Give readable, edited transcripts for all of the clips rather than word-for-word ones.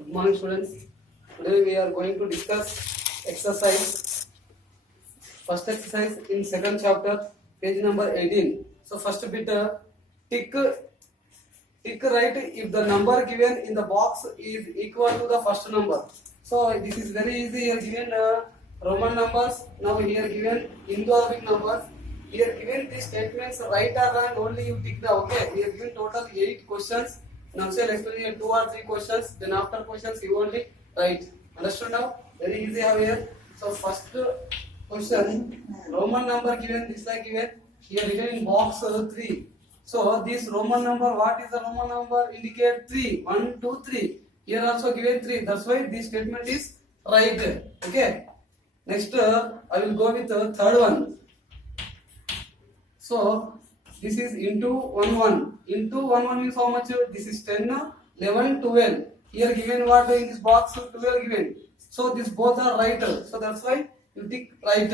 Good morning, students. Today we are going to discuss exercise. First exercise in second chapter, page number 18. So first bit, tick right if the number given in the box is equal to the first number. So this is very easy. Here given Roman numbers. Now here given Indo-Arabic numbers. Here given these statements right or wrong. Only you tick the okay. Here given total 8 questions. Now shall explain here 2 or 3 questions. Then after questions you only write. Understood now? Very easy here. So first question, Roman number given. This is given. Here written in box 3. So this Roman number, what is the Roman number? Indicate 3. 1, 2, 3. Here also given 3. That's why this statement is right. Okay. Next, I will go with the third one. So this is into 1, 1. Into 1, 1 means how much? This is 10, 11, 12. Here given what in this box? 12 given. So these both are right. So that's why you tick right.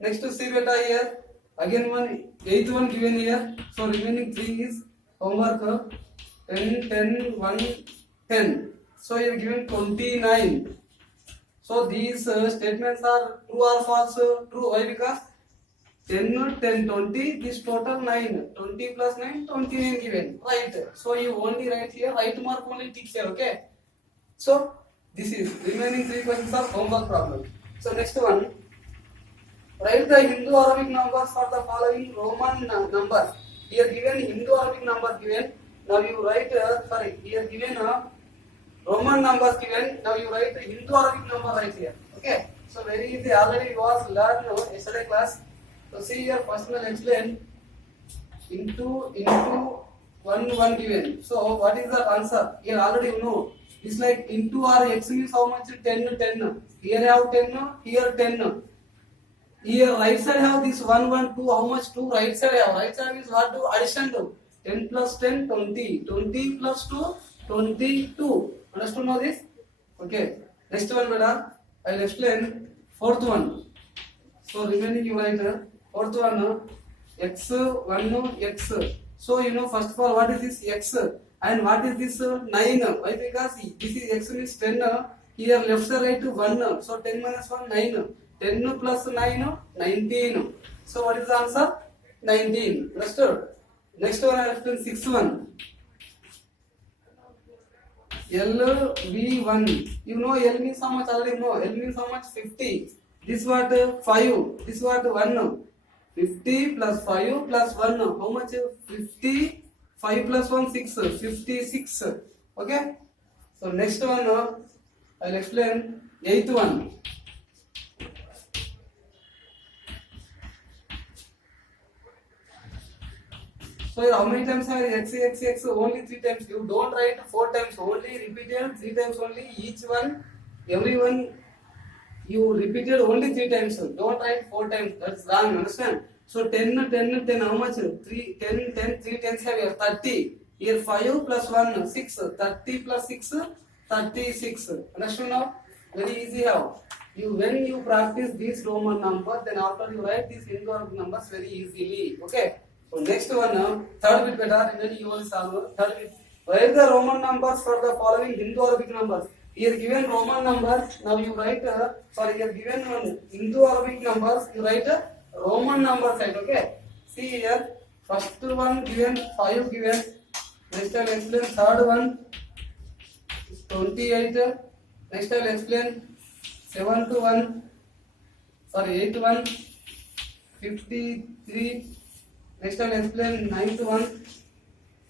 Next, see beta here. Again one 8th one given here. So remaining 3 is homework 10, 10, 1, 10. So here given 29. So these statements are true or false? True. Why? Because 10, 10, 20. This total 9. 20 plus 9, 29 given. Right. So you only write here. Right mark only tick here. Okay. So this is remaining 3 questions are homework problem. So next one. Write the Hindu-Arabic numbers for the following Roman numbers. Here given Hindu-Arabic numbers given. Now you write, here given Roman numbers given. Now you write the Hindu-Arabic number right here. Okay. So very easy. Already you was learned yesterday class. So see here first will explain. Into 1, 1 given. So what is the answer? Here already you know. It's like into or x means how much? 10, 10. Here have 10, here 10. Here right side have this 1, 1, 2. How much? 2. Right side have. Right side means what? Do addition to 10 plus 10, 20. 20 plus 2, 22. Understood now this? Okay. Next one, beta. I will explain fourth one. So remaining you write fourth one x 1 x. So you know first of all what is this x and what is this 9? Why? Because this is x means 10. Here left side right 1. So 10 minus 1 9. 10 plus 9, 19. So what is the answer? 19. Understood? Next one I have done 6th one. LV1. You know L means how much? Already know. L means how much? 50. This what? 5. This what? 1. 50 plus 5 plus 1. How much? 50. 5 plus 1, 6. 56. Okay? So next one I will explain 8th one. So here how many times are x? Only 3 times. You don't write 4 times. Only repeated 3 times only. Each one, everyone, you repeated only 3 times. Don't write 4 times. That's wrong. Understand? So 10, 10, 10. How much? 3, 10, 10. 3 times have here 30. Here 5 plus 1, 6. 30 plus 6, 36. Understand now? Very easy how. When you practice these Roman numbers, then after you write these Hindu numbers very easily. Okay. So next one, third bit better, remaining you will solve. Third bit. Write the Roman numbers for the following Hindu-Arabic numbers. Here given Roman numbers, now you write, here given one Hindu-Arabic numbers, you write Roman number side, okay? See here, first one given, 5 given. Next I will explain third one, 28. Next I will explain 7 to 1, 8 1, 53. Next I will explain 9 to 1,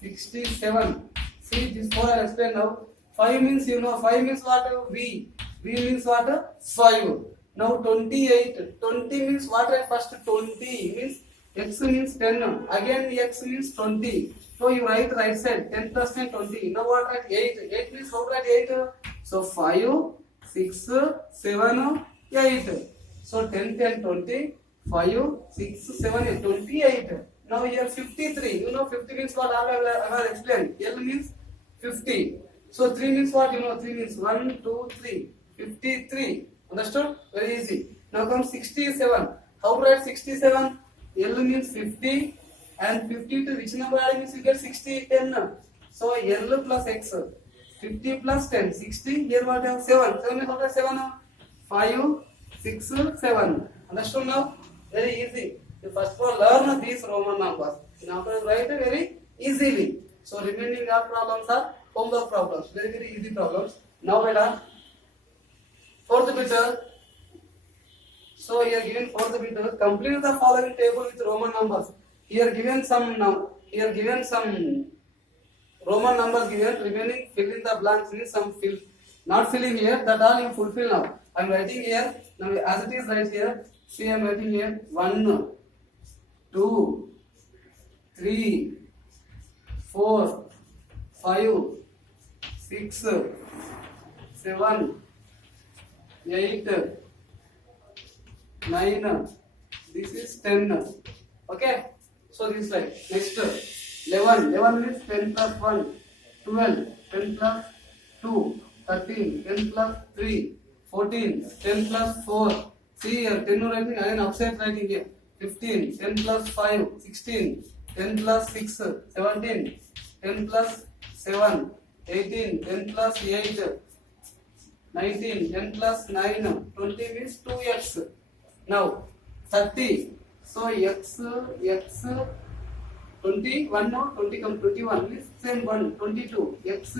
67. See this 4 I will explain now. 5 means you know 5 means what? V. V means what? 5. Now 28. 20 means what? First 20 means x means 10. Again x means 20. So you write right side 10 plus 10 20. Now what? Write 8. 8 means how to write 8? So 5, 6, 7, 8. So 10, 10, 20. 5, 6, 7, 8, 28. Now here 53. You know 50 means what? I will explain. L means 50. So 3 means what? You know 3 means 1, 2, 3. 53. Understood? Very easy. Now comes 67. How to write 67? L means 50 and 50 to which number adding means you get 60, 10. So L plus X. 50 plus 10, 60. Here what have 7. 7 is what is 7? 5, 6, 7. Understood now? Very easy. You first of all learn these Roman numbers. And after write very easily. So remaining all problems are homework problems. Very, very easy problems. Now we are fourth bit. So here given fourth bit. Complete the following table with Roman numbers. Here given some now. Here given some Roman numbers given. Remaining fill in the blanks means some fill. Not filling here. That all you fulfill now. I am writing here. Now as it is right here. See I am writing here 1, 2, 3, 4, 5, 6, 7, 8, 9. This is 10. Okay. So this like next 11. 11 is 10 plus 1, 12, 10 plus 2, 13, 10 plus 3, 14, 10 plus 4. See here 10 writing again upside writing here. 15, 10 plus 5, 16, 10 plus 6, 17, 10 plus 7, 18, 10 plus 8, 19, 10 plus 9, 20 means 2x. Now 30. So x 21 no 20 come 21 is same one 22 x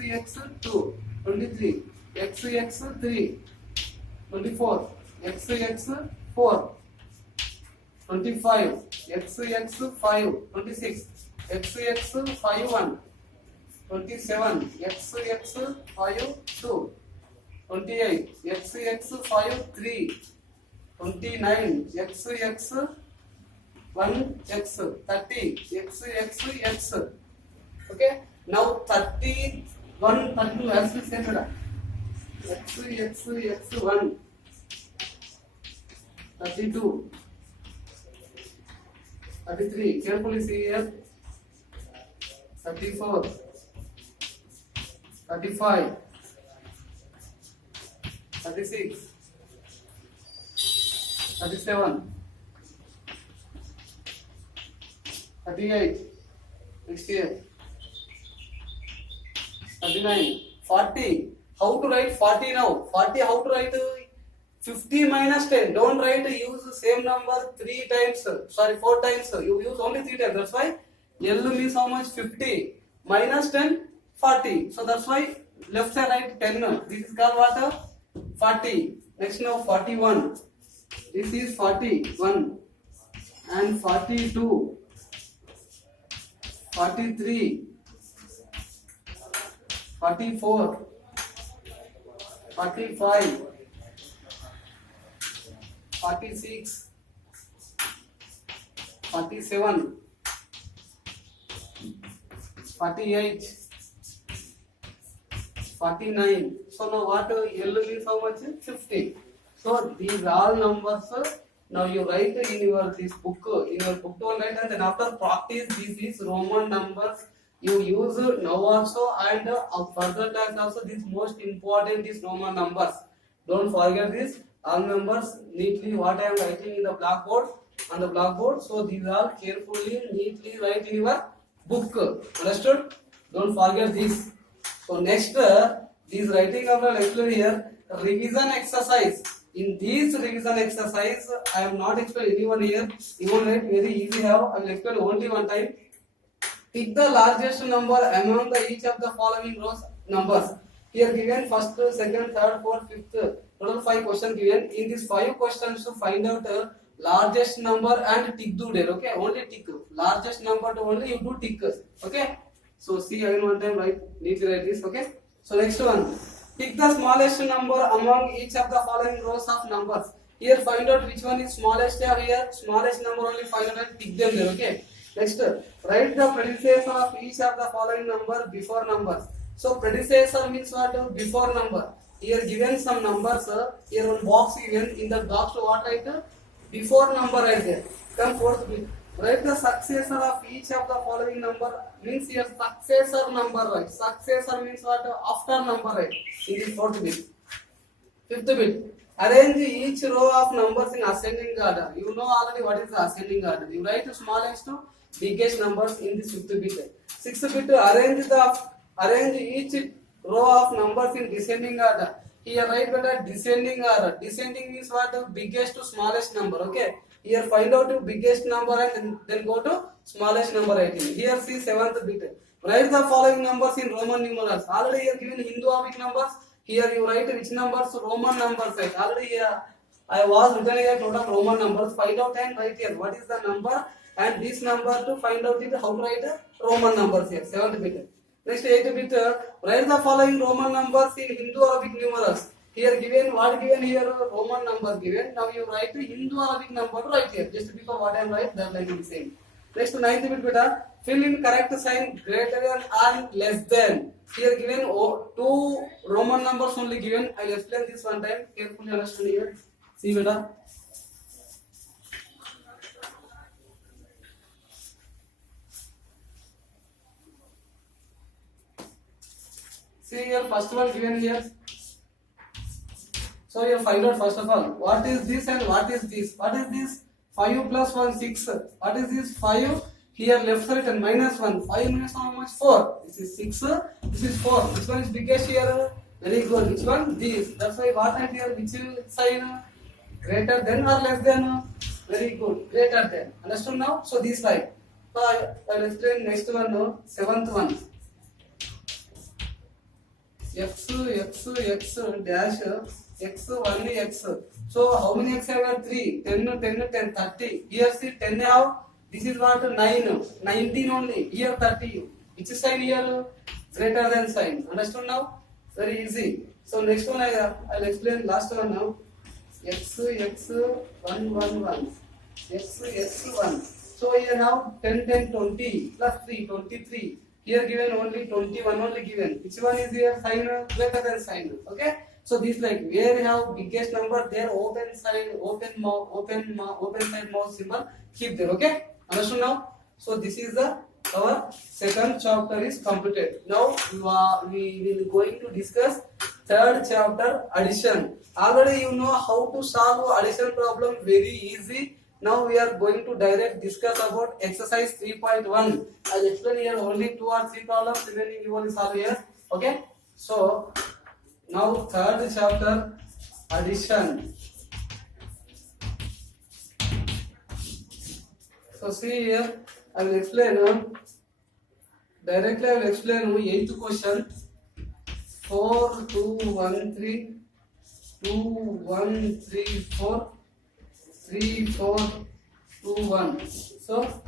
2 23 x 3 24 x 4 25 x 5 26 x 5 1 27 x 5 2 28 x 5 3 29 x 1 x 30 x. Okay. Now 31 32 as we said x 1 32 33. Carefully see here. 34 35 36 37 38 next year 39 40. How to write 40 now? 40 how to write? 50 minus 10. Don't write use the same number 3 times. Sorry 4 times. You use only 3 times. That's why L means how much? 50 minus 10 40. So that's why left side write 10. This is called what? 40. Next now 41. This is 41 and 42. 43, 44, 45, 46, 47, 48, 49. So now what L means how much? 50. So these all numbers. Now you write in your this book, in your book to write, and then after practice this is Roman numbers you use now also, and further times also. This most important is Roman numbers. Don't forget this. All numbers neatly what I am writing in the blackboard, on the blackboard. So these all carefully neatly write in your book. Understood? Don't forget this. So next this writing of the lecture here, revision exercise. In this revision exercise, I am not explaining anyone here. You will write very easy how. I will explain only one time. Pick the largest number among the each of the following rows numbers. Here given first, second, third, fourth, fifth. Total 5 questions given. In these 5 questions to find out largest number and tick do there. Okay, only tick. Largest number to only you do tick. Okay. So see again one time write neatly write this. Okay. So next one. Pick the smallest number among each of the following rows of numbers. Here find out which one is smallest here. Smallest number only find out and tick them there. Okay. Next, write the predecessor of each of the following number before numbers. So predecessor means what? Before number. Here given some numbers. Here one box given. In the box to what write? Before number right there. Come fourth bit. Write the successor of each of the following number. Means here successor number right. Successor means what? After number right. In the fourth bit. Fifth bit. Arrange each row of numbers in ascending order. You know already what is the ascending order. You write smallest to biggest numbers in this fifth bit. Sixth bit. Arrange each row of numbers in descending order. Here write beta descending order. Descending means what? Biggest to smallest number. Okay. Here find out the biggest number and then go to smallest number writing. Here see seventh bit. Write the following numbers in Roman numerals. Already here given Hindu-Arabic numbers. Here you write which numbers? Roman numbers. Right. Already here I was written here total Roman numbers. Find out and write here what is the number and this number to find out it how to write Roman numbers here. Seventh bit. Next 8th bit. Write the following Roman numbers in Hindu-Arabic numerals. Here given what given here Roman number given. Now you write Hindu-Arabic number right here. Just because what I am write that like the same. Next 9th bit beta. Fill in correct sign greater than and less than. Here given two Roman numbers only given. I will explain this one time. Carefully understand here. See beta. See here first one given here. So you find out first of all what is this and what is this. What is this? 5 plus 1 6. What is this? 5. Here left side and minus 1. 5 minus how much? 4. This is 6. This is 4. Which one is biggest here? Very good. Which one? This. That's why what I here? Which sign? Greater than or less than? Very good. Greater than. Understood now? So this side. So I will explain next one. No? Seventh one. X dash x1 x. So how many x have 3? 10, 10, 10, 30. Here see 10 have. This is what 9, 19 only. Here 30. Which sign here? Greater than sign. Understood now? Very easy. So next one I'll explain last one now. X 1 1 1. X 1. So here now 10 10 20 plus 3 23. Here given only 21 only given. Which one is here? Sign greater than sign. Okay. So this like where you have biggest number there open side open side mouse symbol keep there. Okay. Understood now? So this is the our second chapter is completed. Now we will going to discuss third chapter addition. Already you know how to solve addition problem very easy. Now we are going to direct discuss about exercise 3.1. I'll explain here only 2 or 3 problems remaining you will solve here. Okay. So now third chapter addition. So see here I will explain directly I will explain 8th question 4 2 1 3 2 1 3 4 3 4 2 1. So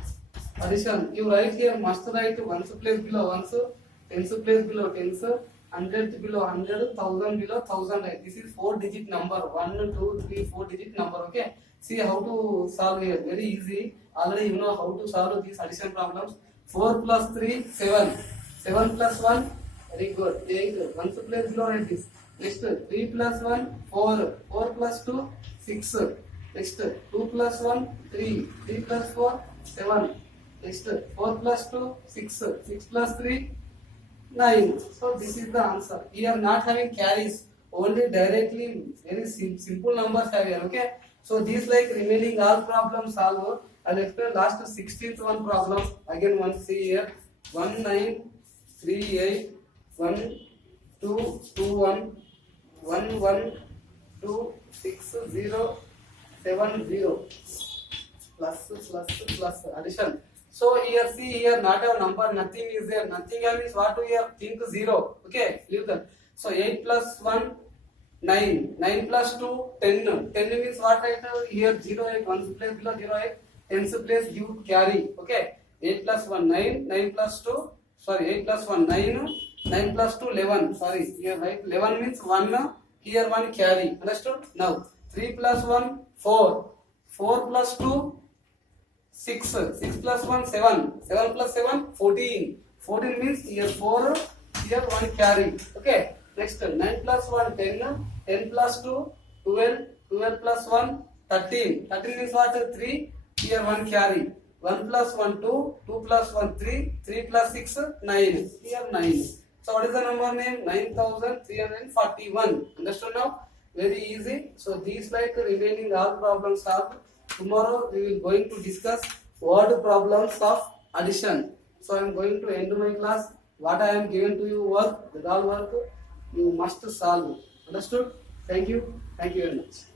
addition you write here must write ones place below ones, tens place below tens, hundredth below 100, 1000 below 1000. This is 4 digit number 1 2 3 4 digit number. Okay. See how to solve here. Very easy. Already you know how to solve these addition problems. 4 plus 3 7. 7 plus 1 very good 8. Ones place below write this. Next 3 plus 1 4. 4 plus 2 6. Next 2 plus 1 3. 3 plus 4 7. Next 4 plus 2 6. 6 plus 3 9. So this is the answer. Here not having carries, only directly very simple numbers have here. Okay. So these like remaining all problems solve. I'll explain last 16th one problem. Again one see here 1938 1 2 2 1 1 1 2 6 0 7 0 plus addition. So here see here not a number, nothing is there. Nothing means what to here think 0. Okay, leave that. So 8 plus 1 9. 9 plus 2 10. 10 means what right here 0 8 1 place below 0 8 tens place give carry. Okay. 8 plus 1 9. 9 plus 2 sorry 8 plus 1 9. 9 plus 2 11. Sorry here right 11 means 1 here 1 carry. Understood? Now 3 plus 1 4. 4 plus 2 6. 6 plus 1 7. 7 plus 7 14. 14 means here 4 here 1 carry. Okay. Next 9 plus 1 10. 10 plus 2 12. 12 plus 1 13. 13 means what 3 here 1 carry. 1 plus 1 2. 2 plus 1 3. 3 plus 6 9. Here 9. So what is the number name? 9341. Understood now? Very easy. So these like remaining all problems solved. Tomorrow we will going to discuss word problems of addition. So I am going to end my class. what I am given to you work, that all work you must solve. Understood? Thank you very much.